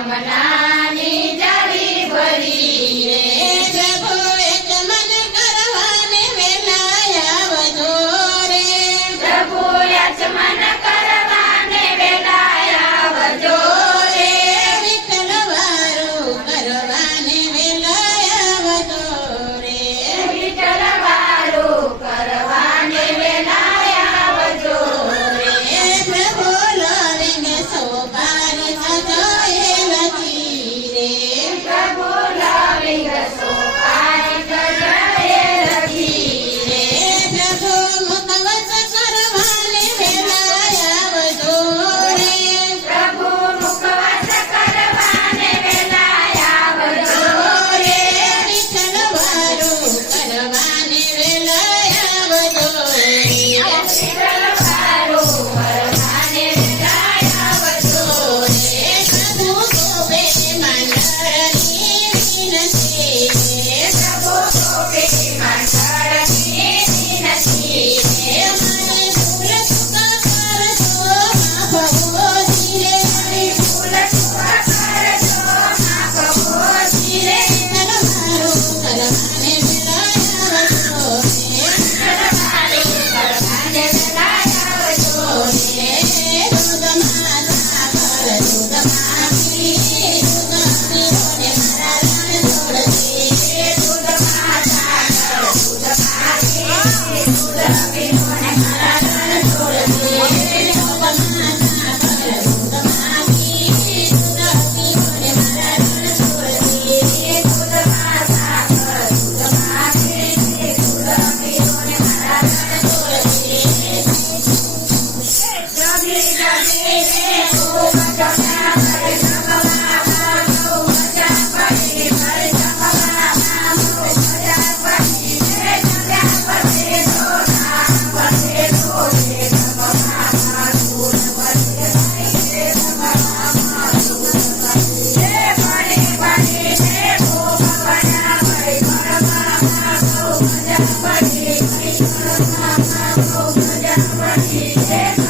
Ramana गो भगवत करवाले Jesus.